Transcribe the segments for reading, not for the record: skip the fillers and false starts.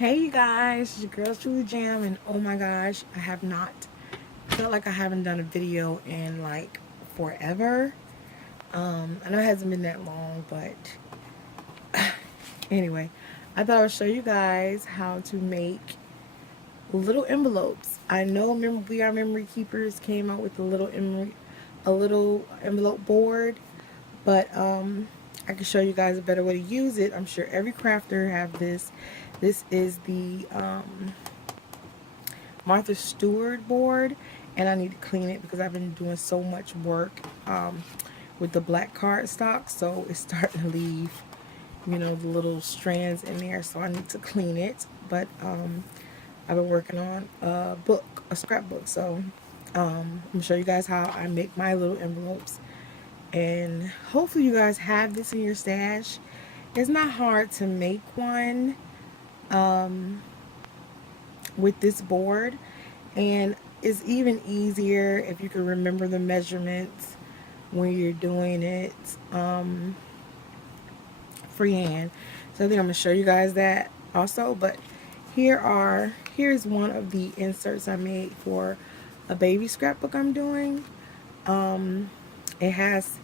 Hey you guys, it's your girl Julie Jam, and oh my gosh, I have not felt like I haven't done a video in like forever. I know it hasn't been that long, but anyway, I thought I would show you guys how to make little envelopes. I know We Are Memory Keepers came out with a little envelope board, but I can show you guys a better way to use it. I'm sure every crafter have this. This is the Martha Stewart board, and I need to clean it because I've been doing so much work with the black cardstock, so it's starting to leave, the little strands in there, so I need to clean it. But I've been working on a scrapbook, so I'm gonna show you guys how I make my little envelopes, and hopefully you guys have this in your stash. It's not hard to make one with this board, and it's even easier if you can remember the measurements when you're doing it freehand. So I think I'm gonna show you guys that also. But here's one of the inserts I made for a baby scrapbook I'm doing. It has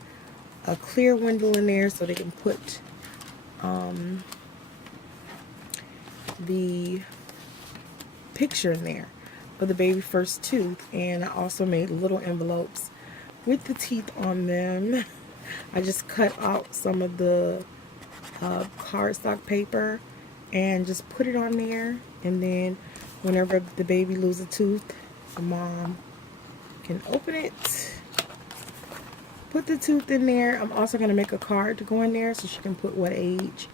a clear window in there so they can put the picture in there of the baby first tooth, and I also made little envelopes with the teeth on them. I just cut out some of the cardstock paper and just put it on there, and then whenever the baby loses a tooth, the mom can open it, put the tooth in there. I'm also going to make a card to go in there so she can put what age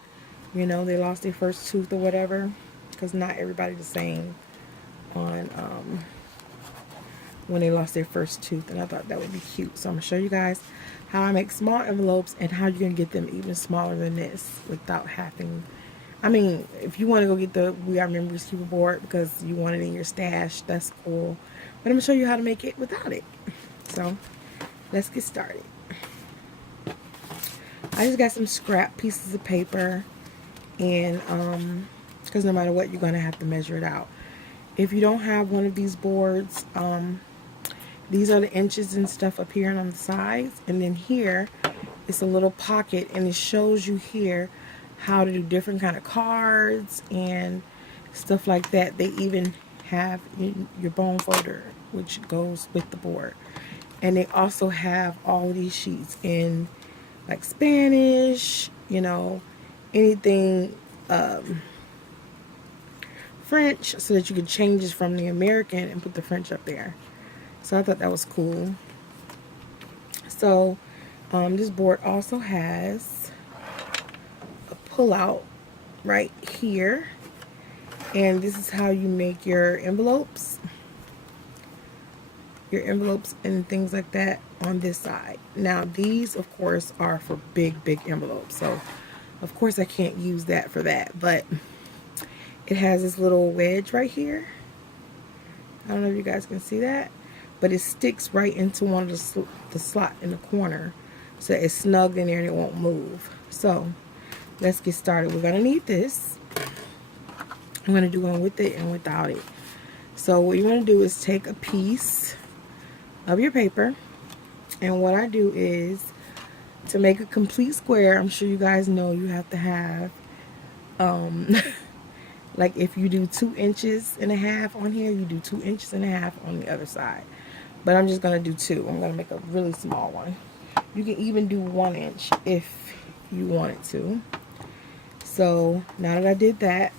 they lost their first tooth or whatever, because not everybody the same on when they lost their first tooth, and I thought that would be cute. So I'm gonna show you guys how I make small envelopes and how you can get them even smaller than this without having, if you want to go get the We Are Memories Keeper board because you want it in your stash, that's cool, but I'm gonna show you how to make it without it. So let's get started. I just got some scrap pieces of paper, and because no matter what, you're gonna have to measure it out. If you don't have one of these boards, these are the inches and stuff up here and on the sides, and then here it's a little pocket, and it shows you here how to do different kind of cards and stuff like that. They even have your bone folder, which goes with the board, and they also have all of these sheets in like Spanish, anything French, so that you can change this from the American and put the French up there. So I thought that was cool. So this board also has a pull-out right here, and this is how you make your envelopes and things like that on this side. Now these of course are for big envelopes, so of course I can't use that for that, but it has this little wedge right here. I don't know if you guys can see that, but it sticks right into one of the slot in the corner, so it's snugged in there and it won't move. So let's get started. We're gonna need this. I'm gonna do one with it and without it. So what you want to do is take a piece of your paper, and what I do is, to make a complete square, I'm sure you guys know you have to have like if you do 2.5 inches on here, you do 2.5 inches on the other side. But I'm just gonna do 2. I'm gonna make a really small one. You can even do 1 inch if you wanted to. So now that I did that,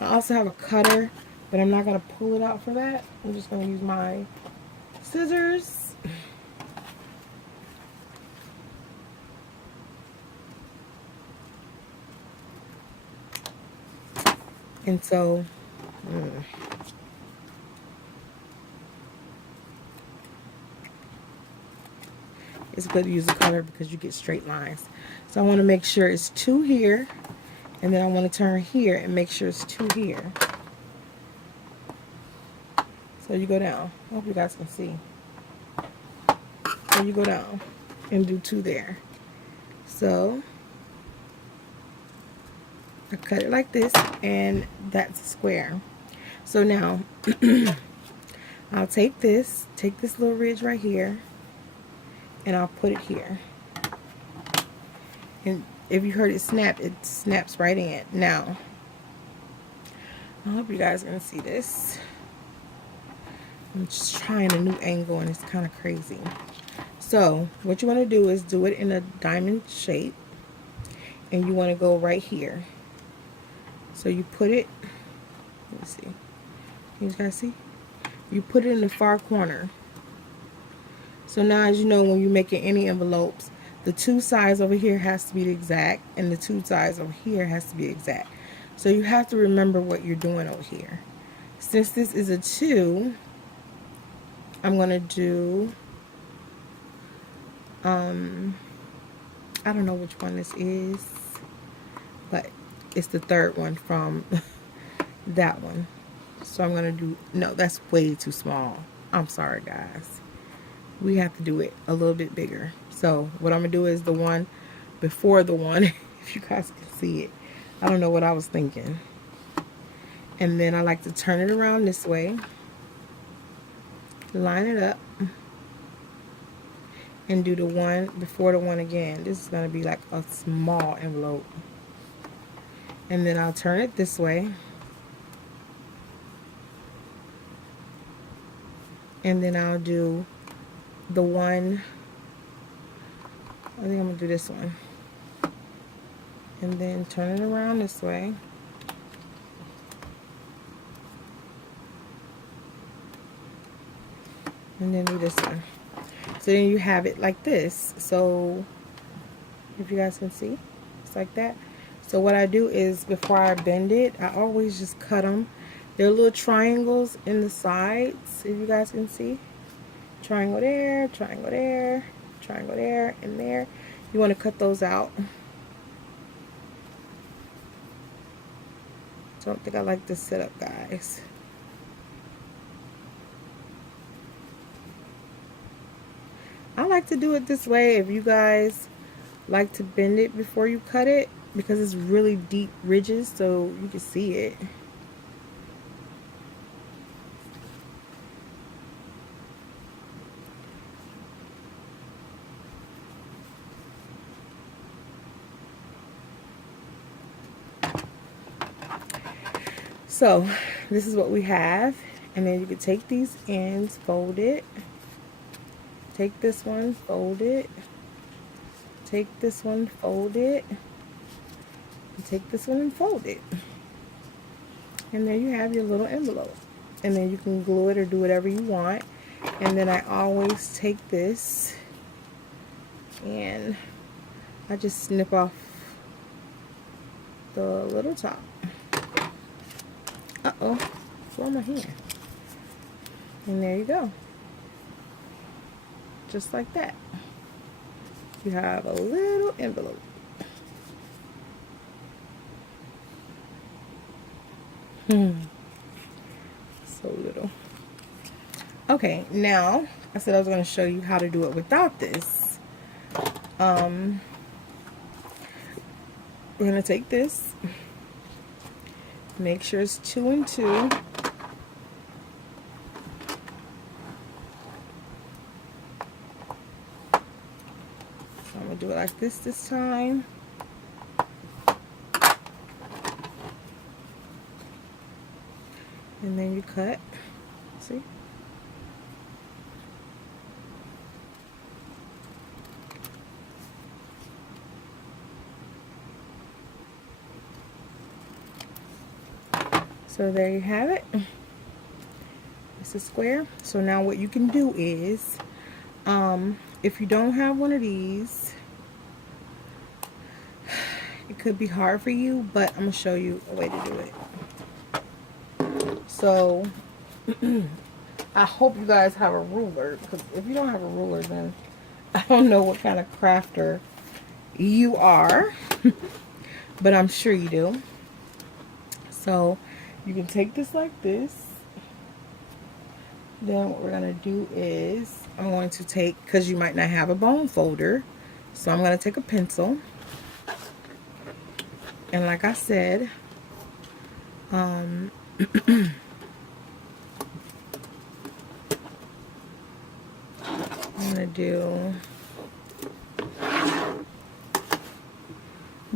I also have a cutter, but I'm not gonna pull it out for that. I'm just gonna use my scissors. And so it's good to use a cutter because you get straight lines. So I want to make sure it's 2 here, and then I want to turn here and make sure it's 2 here. So you go down. I hope you guys can see. So you go down and do 2 there. So I cut it like this, and that's a square. So now I'll take this little ridge right here, and I'll put it here. And if you heard it snap, it snaps right in. Now, I hope you guys are going to see this. I'm just trying a new angle, and it's kind of crazy. So what you want to do is do it in a diamond shape, and you want to go right here. So you put it, let me see, can you guys see? You put it in the far corner. So now, as you know, when you're making any envelopes, the two sides over here has to be exact, and the two sides over here has to be exact. So you have to remember what you're doing over here. Since this is a 2, I'm going to do, I don't know which one this is, but it's the third one from that one. So I'm going to do, no, that's way too small. I'm sorry, guys. We have to do it a little bit bigger. So what I'm going to do is the one before the one, if you guys can see it. I don't know what I was thinking. And then I like to turn it around this way. Line it up. And do the one before the one again. This is going to be like a small envelope. And then I'll turn it this way. And then I'll do the one, I think I'm going to do this one. And then turn it around this way. And then do this one. So then you have it like this. So if you guys can see, it's like that. So what I do is before I bend it, I always just cut them. There are little triangles in the sides, if you guys can see. Triangle there, triangle there, triangle there, and there. You want to cut those out. So I don't think I like this setup, guys. I like to do it this way if you guys like to bend it before you cut it, because it's really deep ridges so you can see it. So this is what we have, and then you can take these ends, fold it, take this one, fold it, take this one, fold it, and take this one and fold it. And there you have your little envelope. And then you can glue it or do whatever you want. And then I always take this and I just snip off the little top. Uh-oh, flew on my hand. And there you go. Just like that. You have a little envelope. So little. Okay, now I said I was going to show you how to do it without this. We're going to take this. Make sure it's 2 and 2. I'm going to do it like this time. And then you cut. See? So there you have it. It's a square. So now what you can do is, if you don't have one of these, it could be hard for you, but I'm going to show you a way to do it. So I hope you guys have a ruler, because if you don't have a ruler, then I don't know what kind of crafter you are, but I'm sure you do. So you can take this like this. Then what we're going to do is, I'm going to take, because you might not have a bone folder, so I'm going to take a pencil, And like I said, I'm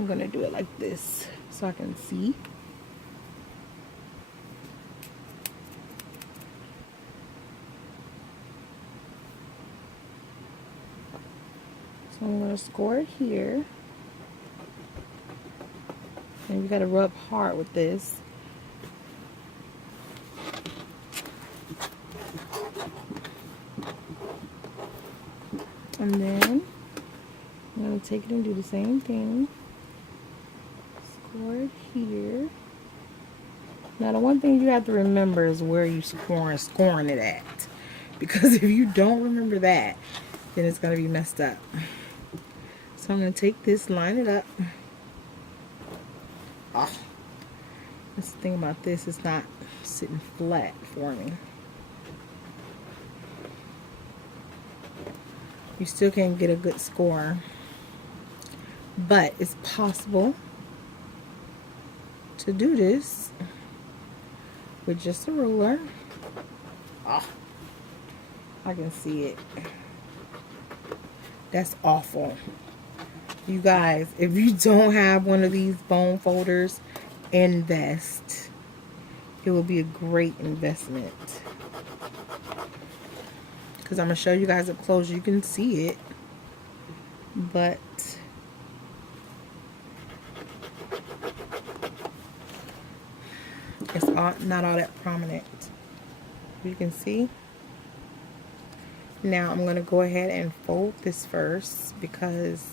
gonna do it like this so I can see. So I'm gonna score it here. And you gotta rub hard with this. And then I'm gonna take it and do the same thing. Score it here. Now the one thing you have to remember is where you scoring it at. Because if you don't remember that, then it's gonna be messed up. So I'm gonna take this, line it up. Oh, this thing about this is not sitting flat for me. You still can't get a good score, but it's possible to do this with just a ruler. Oh, I can see it. That's awful. You guys, if you don't have one of these bone folders, invest. It will be a great investment. Because I'm going to show you guys up close. You can see it. But it's not all that prominent. You can see. Now I'm going to go ahead and fold this first because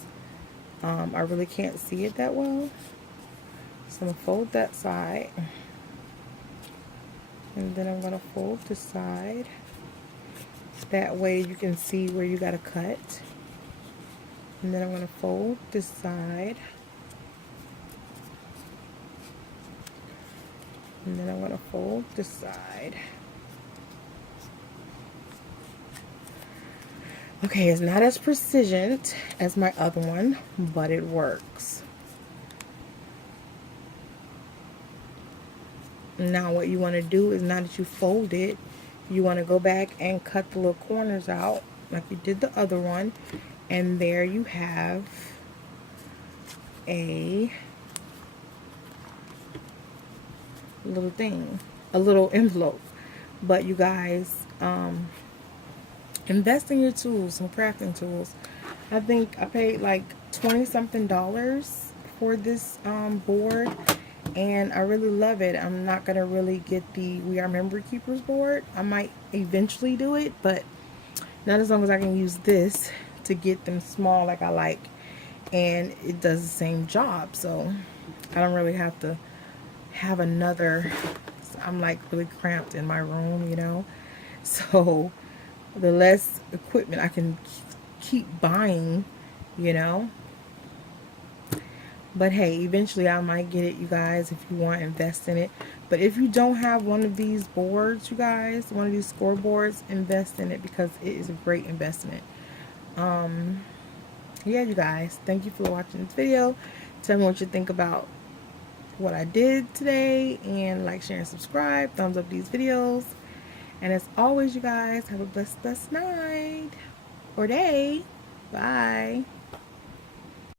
I really can't see it that well. So I'm going to fold that side. And then I'm going to fold this side. That way you can see where you got to cut. And then I'm going to fold this side. And then I'm going to fold this side. Okay, it's not as precision as my other one, but it works. Now what you want to do is, now that you fold it, you want to go back and cut the little corners out like you did the other one. And there you have a little thing, a little envelope. But you guys, invest in your tools, some crafting tools. I think I paid like $20-something for this board, and I really love it. I'm not gonna really get the We Are Memory Keepers board. I might eventually do it, but not as long as I can use this to get them small like I like, and it does the same job. So I don't really have to have another. I'm like really cramped in my room, you know, so the less equipment I can keep buying, you know. But hey, eventually I might get it, you guys. If you want, invest in it. But if you don't have one of these boards, you guys, one of these scoreboards, invest in it because it is a great investment. Yeah, you guys, thank you for watching this video. Tell me what you think about what I did today, and like, share, and subscribe. Thumbs up these videos. And as always, you guys, have a blessed night or day. Bye.